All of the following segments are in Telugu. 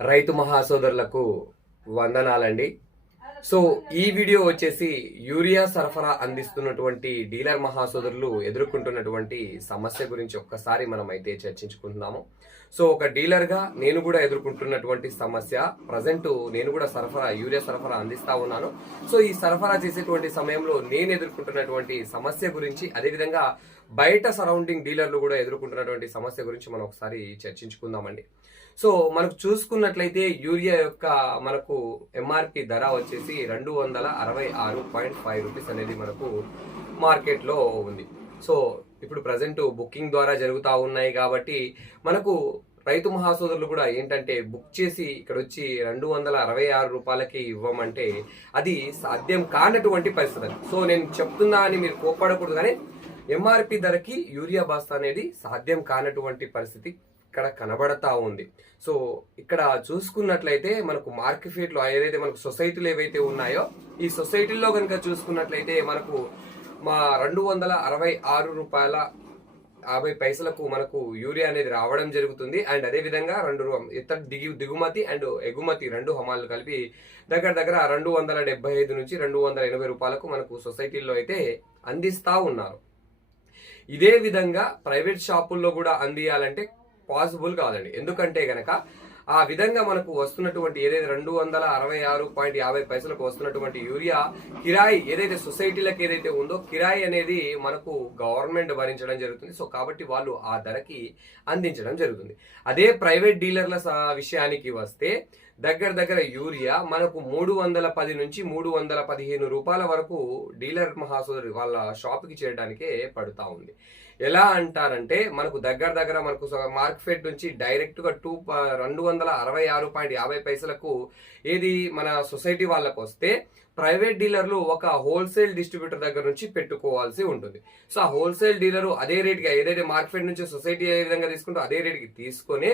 రైతు మహాసోదరులకు వందనాలండి. సో ఈ వీడియో వచ్చేసి యూరియా సరఫరా అందిస్తున్నటువంటి డీలర్ మహాసోదరులు ఎదుర్కొంటున్నటువంటి సమస్య గురించి ఒక్కసారి మనం అయితే చర్చించుకుంటున్నాము. సో ఒక డీలర్ గా నేను కూడా ఎదుర్కొంటున్నటువంటి సమస్య, ప్రజెంట్ నేను కూడా యూరియా సరఫరా అందిస్తా ఉన్నాను. సో ఈ సరఫరా చేసేటువంటి సమయంలో నేను ఎదుర్కొంటున్నటువంటి సమస్య గురించి, అదేవిధంగా బయట సరౌండింగ్ డీలర్లు కూడా ఎదుర్కొంటున్నటువంటి సమస్య గురించి మనం ఒకసారి చర్చించుకుందామండి. సో మనకు చూసుకున్నట్లయితే యూరియా యొక్క మనకు ఎంఆర్పి ధర వచ్చేసి 266.5 రూపీస్ అనేది మనకు మార్కెట్లో ఉంది. సో ఇప్పుడు ప్రజెంట్ బుకింగ్ ద్వారా జరుగుతూ ఉన్నాయి కాబట్టి మనకు రైతు మహాసోదరులు కూడా ఏంటంటే బుక్ చేసి ఇక్కడ వచ్చి 266 రూపాయలకి ఇవ్వమంటే అది సాధ్యం కానటువంటి పరిస్థితి. సో నేను చెప్తున్నా అని మీరు కోప్పడకూడదు, కానీ ఎంఆర్పి ధరకి యూరియా బస్తా అనేది సాధ్యం కానటువంటి పరిస్థితి ఇక్కడ కనబడతా ఉంది. సో ఇక్కడ చూసుకున్నట్లయితే మనకు మార్కెట్ లో ఏదైతే మనకు సొసైటీలు ఏవైతే ఉన్నాయో ఈ సొసైటీల్లో కనుక చూసుకున్నట్లయితే మనకు 266 రూపాయల 50 పైసలకు మనకు యూరియా అనేది రావడం జరుగుతుంది. అండ్ అదే విధంగా దిగుమతి అండ్ ఎగుమతి రెండు హమాలు కలిపి దగ్గర 275 నుంచి 280 రూపాయలకు మనకు సొసైటీల్లో అయితే అందిస్తా ఉన్నారు. ఇదే విధంగా ప్రైవేట్ షాపుల్లో కూడా అందియాలంటే పాసిబుల్ కాదండి. ఎందుకంటే గనక ఆ విధంగా మనకు వస్తున్నటువంటి ఏదైతే 266.50 పైసలకు వస్తున్నటువంటి యూరియా కిరాయి ఏదైతే సొసైటీలకు ఏదైతే ఉందో కిరాయి అనేది మనకు గవర్నమెంట్ భరించడం జరుగుతుంది. సో కాబట్టి వాళ్ళు ఆ ధరకి అందించడం జరుగుతుంది. అదే ప్రైవేట్ డీలర్ల విషయానికి వస్తే దగ్గర యూరియా మనకు 310 నుంచి 315 రూపాయల వరకు డీలర్ మహాసోదరి వాళ్ళ షాప్కి చేయడానికే పడుతూ ఉంది. ఎలా అంటారంటే మనకు దగ్గర మనకు మార్కెట్ నుంచి డైరెక్ట్ గా 266.50 పైసలకు ఏది మన సొసైటీ వాళ్ళకు వస్తే ప్రైవేట్ డీలర్లు ఒక హోల్సేల్ డిస్ట్రిబ్యూటర్ దగ్గర నుంచి పెట్టుకోవాల్సి ఉంటుంది. సో ఆ హోల్సేల్ డీలరు అదే రేట్గా ఏదైతే మార్కెట్ నుంచి సొసైటీ ఏ విధంగా తీసుకుంటూ అదే రేట్కి తీసుకొని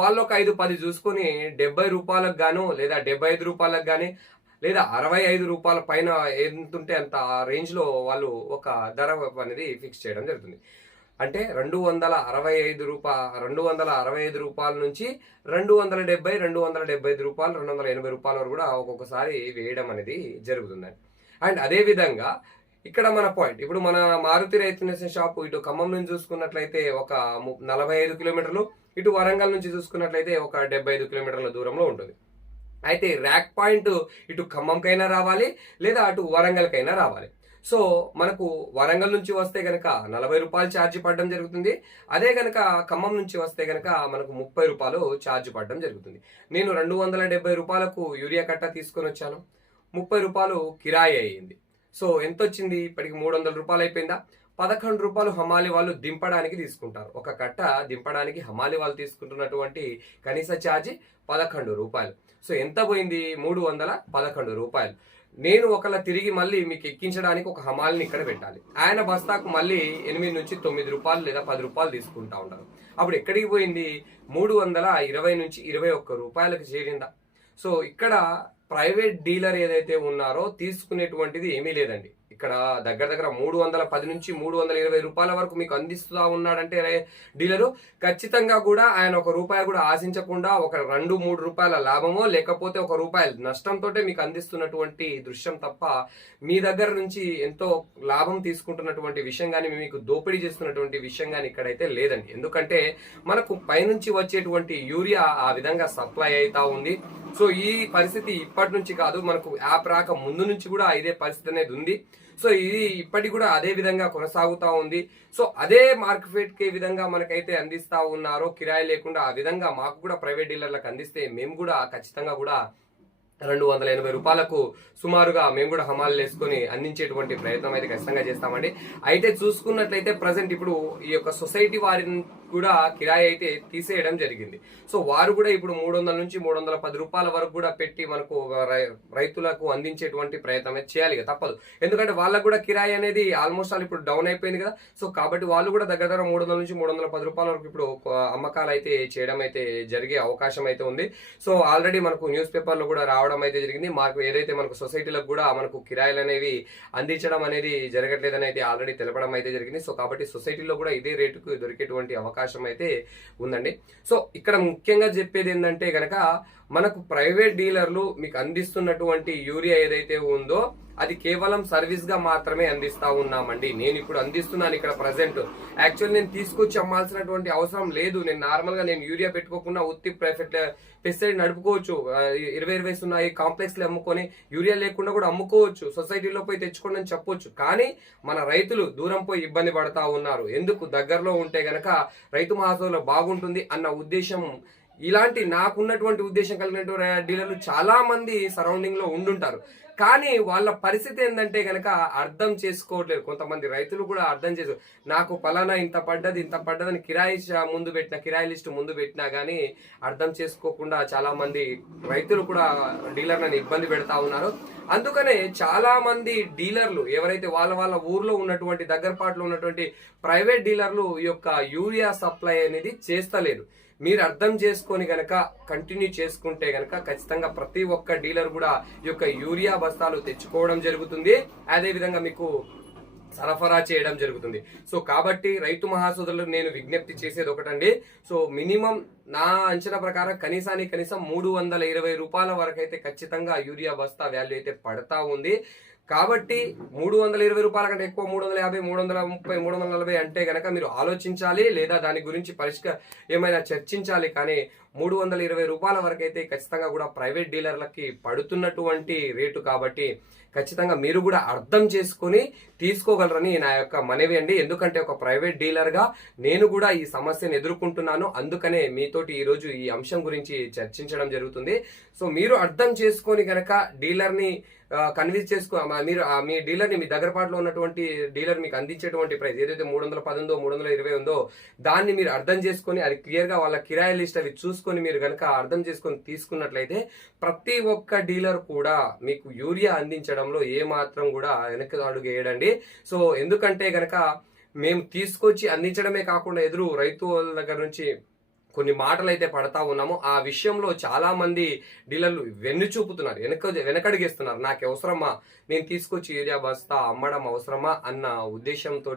వాళ్ళు ఒక 5-10 చూసుకొని 70 రూపాయలకు గాను లేదా 75 రూపాయలకు కానీ లేదా 65 రూపాయల పైన ఎంతుంటే అంత రేంజ్ లో వాళ్ళు ఒక ధర అనేది ఫిక్స్ చేయడం జరుగుతుంది. అంటే 265 రూపాయల నుంచి 275 రూపాయలు 280 రూపాయల వరకు కూడా ఒక్కొక్కసారి వేయడం అనేది జరుగుతుందండి. అండ్ అదే విధంగా ఇక్కడ మన పాయింట్, ఇప్పుడు మన మారుతి రైతు షాప్ ఇటు ఖమ్మం నుంచి చూసుకున్నట్లయితే ఒక 45 కిలోమీటర్లు, ఇటు వరంగల్ నుంచి చూసుకున్నట్లయితే ఒక 75 కిలోమీటర్ల దూరంలో ఉంటుంది. అయితే ర్యాక్ పాయింట్ ఇటు ఖమ్మంకైనా రావాలి లేదా అటు వరంగల్కైనా రావాలి. సో మనకు వరంగల్ నుంచి వస్తే గనక 40 రూపాయలు ఛార్జ్ పడడం జరుగుతుంది. అదే గనక ఖమ్మం నుంచి వస్తే గనక మనకు 30 రూపాయలు ఛార్జ్ పడడం జరుగుతుంది. నేను 270 రూపాయలకు యూరియా కట్ట తీసుకొని వచ్చాను, 30 రూపాయలు కిరాయి అయ్యింది. సో ఎంత వచ్చింది? ఇప్పటికి 300 రూపాయలు అయిపోయిందా? 11 రూపాయలు హమాలి వాళ్ళు దింపడానికి తీసుకుంటారు. ఒక కట్ట దింపడానికి హమాలి వాళ్ళు తీసుకుంటున్నటువంటి కనీస ఛార్జీ 11 రూపాయలు. సో ఎంత పోయింది? 311 రూపాయలు. నేను ఒకలా తిరిగి మళ్ళీ మీకు ఎక్కించడానికి ఒక హమాలిని ఇక్కడ పెట్టాలి. ఆయన బస్తాకు మళ్ళీ 8 నుంచి 9 రూపాయలు లేదా 10 రూపాయలు తీసుకుంటా ఉంటారు. అప్పుడు ఎక్కడికి పోయింది? 320 నుంచి 21 రూపాయలకు చేరిందా? సో ఇక్కడ ప్రైవేట్ డీలర్ ఏదైతే ఉన్నారో తీసుకునేటువంటిది ఏమీ లేదండి. ఇక్కడ దగ్గర 310 నుంచి 320 రూపాయల వరకు మీకు అందిస్తూ ఉన్నాడంటే డీలరు ఖచ్చితంగా కూడా ఆయన 1 రూపాయి కూడా ఆశించకుండా ఒక 2-3 రూపాయల లాభమో లేకపోతే 1 రూపాయి నష్టంతో మీకు అందిస్తున్నటువంటి దృశ్యం తప్ప మీ దగ్గర నుంచి ఎంతో లాభం తీసుకుంటున్నటువంటి విషయం కానీ మీకు దోపిడీ చేస్తున్నటువంటి విషయం కానీ ఇక్కడైతే లేదండి. ఎందుకంటే మనకు పైనుంచి వచ్చేటువంటి యూరియా ఆ విధంగా సప్లై అవుతా ఉంది. సో ఈ పరిస్థితి ఇప్పటి నుంచి కాదు, మనకు యాప్ రాక ముందు నుంచి కూడా ఇదే పరిస్థితి అనేది ఉంది. సో ఇది ఇప్పటికి కూడా అదే విధంగా కొనసాగుతా ఉంది. సో అదే మార్కెట్ కి విధంగా మనకైతే అందిస్తా ఉన్నారో కిరాయి లేకుండా ఆ విధంగా మాకు కూడా ప్రైవేట్ డీలర్లకు అందిస్తే మేము కూడా ఖచ్చితంగా కూడా 280 రూపాయలకు సుమారుగా మేము కూడా హమాలు వేసుకొని అందించేటువంటి ప్రయత్నం అయితే ఖచ్చితంగా చేస్తామండి. అయితే చూసుకున్నట్లయితే ప్రజెంట్ ఇప్పుడు ఈ యొక్క సొసైటీ వారిని కూడా కిరాయి అయితే తీసేయడం జరిగింది. సో వారు కూడా ఇప్పుడు 300 నుంచి 310 రూపాయల వరకు కూడా పెట్టి మనకు రైతులకు అందించేటువంటి ప్రయత్నం అయితే చేయాలి కదా, తప్పదు. ఎందుకంటే వాళ్ళకు కూడా కిరాయి అనేది ఆల్మోస్ట్ ఆల్ ఇప్పుడు డౌన్ అయిపోయింది కదా. సో కాబట్టి వాళ్ళు కూడా దగ్గర 300 నుంచి 310 రూపాయల వరకు ఇప్పుడు అమ్మకాలు అయితే చేయడం అయితే జరిగే అవకాశం అయితే ఉంది. సో ఆల్రెడీ మనకు న్యూస్ పేపర్లో కూడా రావడం అయితే జరిగింది. మాకు ఏదైతే మనకు సొసైటీలకు కూడా మనకు కిరాయిలు అనేవి అందించడం అనేది జరగట్లేదని అయితే ఆల్రెడీ తెలపడం అయితే జరిగింది. సో కాబట్టి సొసైటీలో కూడా ఇదే రేటుకు దొరికేటువంటి అవకాశం అవకాశం అయితే ఉందండి. సో ఇక్కడ ముఖ్యంగా చెప్పేది ఏంటంటే గనక మనకు ప్రైవేట్ డీలర్లు మీకు అందిస్తున్నటువంటి యూరియా ఏదైతే ఉందో అది కేవలం సర్వీస్ గా మాత్రమే అందిస్తా ఉన్నామండి. నేను ఇప్పుడు అందిస్తున్నాను ఇక్కడ ప్రజెంట్. యాక్చువల్ నేను తీసుకొచ్చి అమ్మాల్సినటువంటి అవసరం లేదు. నేను నార్మల్ గా నేను యూరియా పెట్టుకోకుండా ఉత్తి పెస్టిసైడ్ నడుపుకోవచ్చు. 20 ఉన్నాయి కాంప్లెక్స్ లో అమ్ముకొని యూరియా లేకుండా కూడా అమ్ముకోవచ్చు. సొసైటీలో పోయి తెచ్చుకోండి అని చెప్పొచ్చు. కానీ మన రైతులు దూరం పోయి ఇబ్బంది పడతా ఉన్నారు. ఎందుకు? దగ్గరలో ఉంటే గనక రైతు మహాసభలో బాగుంటుంది అన్న ఉద్దేశం, ఇలాంటి నాకున్నటువంటి ఉద్దేశం కలిగినటువంటి డీలర్లు చాలా మంది సరౌండింగ్ లో ఉండుంటారు. కానీ వాళ్ళ పరిస్థితి ఏంటంటే గనక అర్థం చేసుకోవట్లేదు. కొంతమంది రైతులు కూడా అర్థం చేసుకో, నాకు పలానా ఇంత పడ్డదని కిరాయి ముందు పెట్టిన, కిరాయి లిస్ట్ ముందు పెట్టినా గానీ అర్థం చేసుకోకుండా చాలా మంది రైతులు కూడా డీలర్లను ఇబ్బంది పెడతా ఉన్నారు. అందుకనే చాలా మంది డీలర్లు ఎవరైతే వాళ్ళ ఊర్లో ఉన్నటువంటి దగ్గరపాటులో ఉన్నటువంటి ప్రైవేట్ డీలర్లు ఈ యొక్క యూరియా సప్లై అనేది చేస్తలేరు. మీరు అర్థం చేసుకొని గనక కంటిన్యూ చేసుకుంటే గనక ఖచ్చితంగా ప్రతి ఒక్క డీలర్ కూడా ఈ యొక్క యూరియా బస్తాలు తెచ్చుకోవడం జరుగుతుంది. అదే విధంగా మీకు సరఫరా చేయడం జరుగుతుంది. సో కాబట్టి రైతు మహాసోదరులకు నేను విజ్ఞప్తి చేసేది ఒకటండి. సో మినిమం నా అంచనా ప్రకారం కనీసం 320 రూపాయల వరకు అయితే ఖచ్చితంగా యూరియా బస్తా వాల్యూ అయితే పడతా ఉంది. కాబట్టి 320 రూపాయల కంటే ఎక్కువ 350, 330, 340 అంటే గనక మీరు ఆలోచించాలి, లేదా దాని గురించి ఏమైనా చర్చించాలి. కానీ 320 రూపాయల వరకు అయితే ఖచ్చితంగా కూడా ప్రైవేట్ డీలర్లకి పడుతున్నటువంటి రేటు. కాబట్టి ఖచ్చితంగా మీరు కూడా అర్థం చేసుకుని తీసుకోగలరని నా యొక్క మనవి అండి. ఎందుకంటే ఒక ప్రైవేట్ డీలర్ గా నేను కూడా ఈ సమస్యను ఎదుర్కొంటున్నాను. అందుకనే మీతోటి ఈ రోజు ఈ అంశం గురించి చర్చించడం జరుగుతుంది. సో మీరు అర్థం చేసుకొని గనక డీలర్ ని కన్విన్స్ చేసుకో, మీరు మీ డీలర్ ని, మీ దగ్గరపాటులో ఉన్నటువంటి డీలర్ మీకు అందించేటువంటి ప్రైస్ ఏదైతే 310 ఉందో 320 ఉందో దాన్ని మీరు అర్థం చేసుకొని అది క్లియర్ గా వాళ్ళ కిరాయి లిస్ట్ అవి చూసుకొని మీరు గనక అర్థం చేసుకొని తీసుకున్నట్లయితే ప్రతి ఒక్క డీలర్ కూడా మీకు యూరియా అందించడంలో ఏ మాత్రం కూడా వెనక్కి అడుగు వేయడండి. సో ఎందుకంటే గనక మేము తీసుకొచ్చి అందించడమే కాకుండా ఎదురు రైతు వాళ్ళ దగ్గర నుంచి కొన్ని మాటలు అయితే పడతా ఉన్నాము. ఆ విషయంలో చాలా మంది డీలర్లు వెన్ను చూపుతున్నారు, వెనకడిగేస్తున్నారు. నాకు అవసరమా, నేను తీసుకొచ్చి యూరియా బస్తా అమ్మడం అవసరమా అన్న ఉద్దేశంతో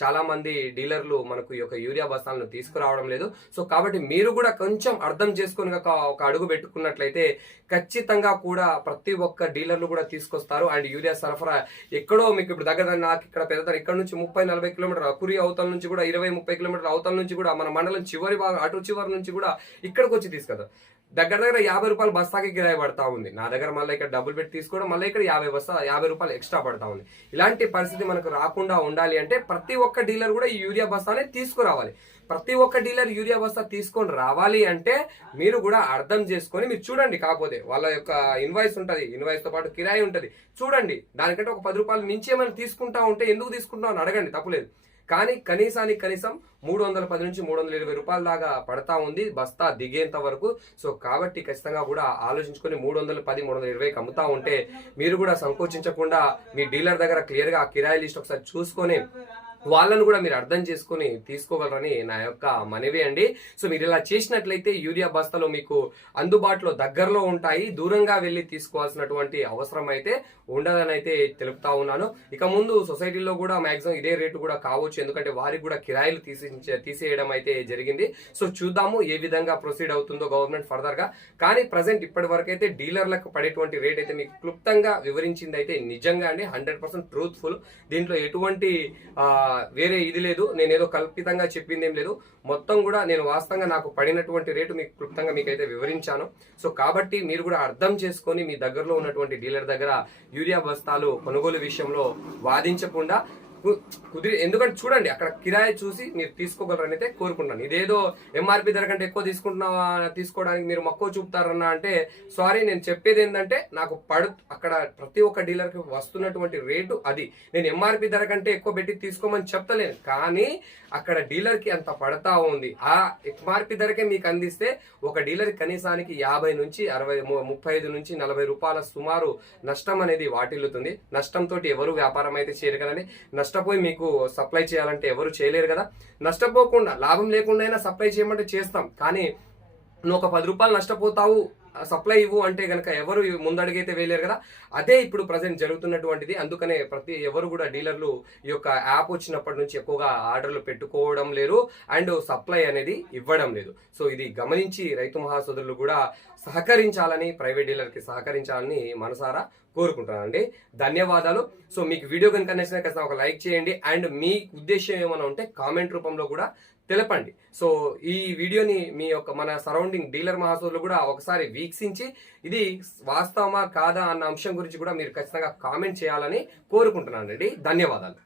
చాలా మంది డీలర్లు మనకు ఈ యొక్క యూరియా బస్తాలను తీసుకురావడం లేదు. సో కాబట్టి మీరు కూడా కొంచెం అర్థం చేసుకుని ఒక అడుగు పెట్టుకున్నట్లయితే ఖచ్చితంగా కూడా ప్రతి ఒక్క డీలర్లు కూడా తీసుకొస్తారు. అండ్ యూరియా సరఫరా ఎక్కడో మీకు ఇప్పుడు దగ్గర, నాకు ఇక్కడ పెద్ద ఇక్కడ నుంచి 30-40 కిలోమీటర్ అకురి అవతల నుంచి కూడా 20-30 కిలోమీటర్ అవతల నుంచి కూడా మన మండలం చివరి భాగం అటు చివరి నుంచి కూడా ఇక్కడికి వచ్చి తీసుకెళ్తారు. దగ్గర 50 రూపాయలు బస్తాకి కిరాయి పడతా ఉంది. నా దగ్గర మళ్ళీ ఇక్కడ డబ్బులు పెట్టి తీసుకోవడం, మళ్ళీ ఇక్కడ 50 రూపాయలు ఎక్స్ట్రా పడతా ఉంది. ఇలాంటి పరిస్థితి మనకు రాకుండా ఉండాలి అంటే ప్రతి ఒక్క డీలర్ కూడా ఈ యూరియా బస్తానే తీసుకురావాలి. ప్రతి ఒక్క డీలర్ యూరియా బస్తా తీసుకొని రావాలి అంటే మీరు కూడా అర్థం చేసుకొని మీరు చూడండి. కాకపోతే వాళ్ళ యొక్క ఇన్వాయిస్ ఉంటది, ఇన్వాయిస్ తో పాటు కిరాయి ఉంటది, చూడండి. దానికంటే ఒక 10 రూపాయలు మించి ఏమైనా తీసుకుంటా ఉంటే ఎందుకు తీసుకుంటాం అని అడగండి, తప్పులేదు. కానీ కనీసం 310 నుంచి 320 రూపాయల దాకా పడతా ఉంది బస్తా దిగేంత వరకు. సో కాబట్టి ఖచ్చితంగా కూడా ఆలోచించుకొని 310, 320కి అమ్ముతా ఉంటే మీరు కూడా సంకోచించకుండా మీ డీలర్ దగ్గర క్లియర్ గా కిరాయి లిస్ట్ ఒకసారి చూసుకొని వాళ్ళను కూడా మీరు అర్థం చేసుకుని తీసుకోగలరని నా యొక్క మనవి అండి. సో మీరు ఇలా చేసినట్లయితే యూరియా బస్తాలు మీకు అందుబాటులో దగ్గరలో ఉంటాయి, దూరంగా వెళ్ళి తీసుకోవాల్సినటువంటి అవసరం అయితే ఉండదని అయితే తెలుపుతా ఉన్నాను. ఇక ముందు సొసైటీలో కూడా మాక్సిమం ఇదే రేటు కూడా కావచ్చు, ఎందుకంటే వారికి కూడా కిరాయిలు తీసేయడం అయితే జరిగింది. సో చూద్దాము ఏ విధంగా ప్రొసీడ్ అవుతుందో గవర్నమెంట్ ఫర్దర్ గా. కానీ ప్రజెంట్ ఇప్పటి వరకు అయితే డీలర్లకు పడేటువంటి రేట్ అయితే మీకు క్లుప్తంగా వివరించింది అయితే నిజంగా అండి 100% ట్రూత్ఫుల్. దీంట్లో ఎటువంటి వేరే ఇది లేదు, నేనేదో కల్పితంగా చెప్పింది ఏం లేదు. మొత్తం కూడా నేను వాస్తవంగా నాకు పడినటువంటి రేటు మీకు క్లుప్తంగా మీకైతే వివరించాను. సో కాబట్టి మీరు కూడా అర్థం చేసుకొని మీ దగ్గరలో ఉన్నటువంటి డీలర్ దగ్గర యూరియా బస్తాలు కొనుగోలు విషయంలో వాదించకుండా ఎందుకంటే చూడండి అక్కడ కిరాయి చూసి మీరు తీసుకోగలరని అయితే కోరుకుంటాను. ఇదేదో ఎంఆర్పి ధర కంటే ఎక్కువ తీసుకోవడానికి మీరు మక్కువ చూపుతారన్నా అంటే సారీ. నేను చెప్పేది ఏంటంటే నాకు అక్కడ ప్రతి ఒక్క డీలర్ కి వస్తున్నటువంటి రేటు అది. నేను ఎంఆర్పి ధర కంటే ఎక్కువ పెట్టి తీసుకోమని చెప్తలేను, కానీ అక్కడ డీలర్ కి అంత పడతా ఉంది. ఆ ఎంఆర్పి ధరకే మీకు అందిస్తే ఒక డీలర్ కనీసానికి 50 నుంచి 60, 35 నుంచి 40 రూపాయల సుమారు నష్టం అనేది వాటిల్లుతుంది. నష్టంతో ఎవరు వ్యాపారం అయితే చేయగలని, నష్టపోయి మీకు సప్లై చేయాలంటే ఎవరు చేయలేరు కదా. నష్టపోకుండా లాభం లేకుండా అయినా సప్లై చేయమంటే చేస్తాం, కానీ నువ్వు ఒక 10 రూపాయలు నష్టపోతావు సప్లై ఇవ్వు అంటే గనక ఎవరు ముందడుగైతే వేయలేరు కదా. అదే ఇప్పుడు ప్రజెంట్ జరుగుతున్నటువంటిది. అందుకనే ఎవరు కూడా డీలర్లు ఈ యొక్క యాప్ వచ్చినప్పటి నుంచి ఎక్కువగా ఆర్డర్లు పెట్టుకోవడం లేరు అండ్ సప్లై అనేది ఇవ్వడం లేదు. సో ఇది గమనించి రైతు మహాసోదరులు కూడా సహకరించాలని, ప్రైవేట్ డీలర్కి సహకరించాలని మనసారా కోరుకుంటున్నానండి. ధన్యవాదాలు. సో మీకు వీడియో కనుక నచ్చినా ఖచ్చితంగా ఒక లైక్ చేయండి అండ్ మీ ఉద్దేశం ఏమైనా ఉంటే కామెంట్ రూపంలో కూడా తెలపండి. సో ఈ వీడియోని మన సరౌండింగ్ డీలర్ మహాసోదరులు కూడా ఒకసారి వీక్షించి ఇది వాస్తవమా కాదా అన్న అంశం గురించి కూడా మీరు ఖచ్చితంగా కామెంట్ చేయాలని కోరుకుంటున్నానండి. ధన్యవాదాలు.